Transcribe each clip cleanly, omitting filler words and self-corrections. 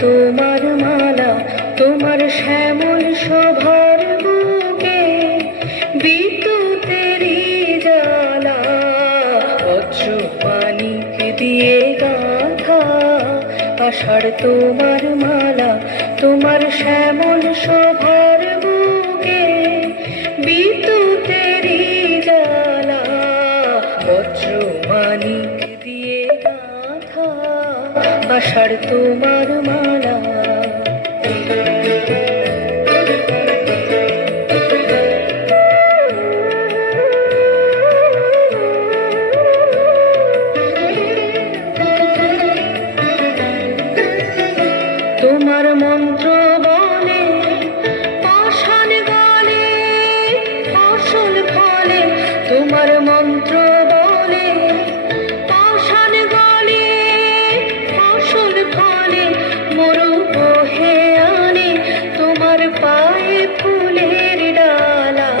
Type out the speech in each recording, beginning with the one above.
তোমার মালা, তোমার শ্যামল শোভার বুকে বিদ্যুতেরই জ্বালা, বজ্র মানিক দিয়ে গাঁথা আষাঢ় তোমার মালা, তোমার শ্যামল শোভার বুকে বিদ্যুতেরই জ্বালা, বজ্র মানিক দিয়ে গাঁথা আষাঢ় তোমার মালা। তোমার মন্ত্র বলে পাষাণ গলে ফসল ফলে, তোমার মন্ত্র বলে পাষাণ গলে ফসল ফলে, মরু বহে আনে তোমার পায়ে ফুলের ডালা,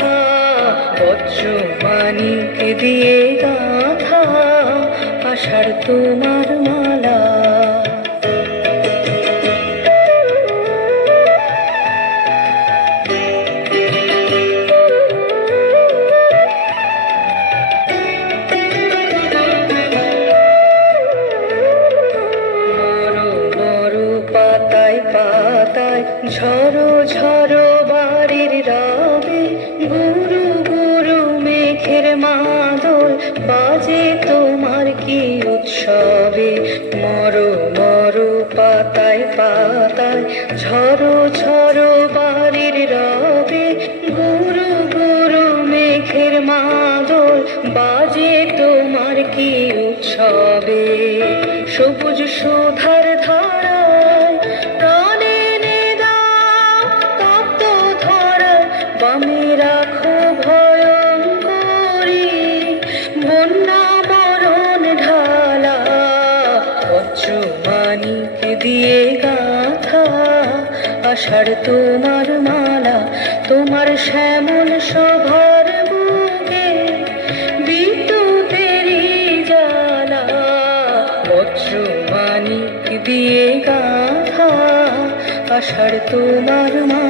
বজ্র মানিক দিয়ে গাঁথা আষাঢ় তোমার মালা। পাতায় পাতায় ঝরো ঝরো বাড়ির রবে, গুরু গুরু মেঘের মাদল বাজে তোমার কি উৎসবে, মরো মরো পাতায় পাতায় ঝরো ঝরো বাড়ির রবে, গুরু গুরু মেঘের মাদল বাজে তোমার কি উৎসবে, সবুজ সুধার ধারায় প্রাণে নে দাও তপ্ত ধরা, বামে রাখো ভয়ঙ্করী বন্যা বরণ ঢালা, বজ্র মানিক দিয়ে গাঁথা আষাঢ় তোমার মালা, তোমার শ্যামল শোভার বুকে বিদ্যুতেরই জ্বালা, বজ্র মানিক দিয়ে গাঁথা আষাঢ় তোমার মালা।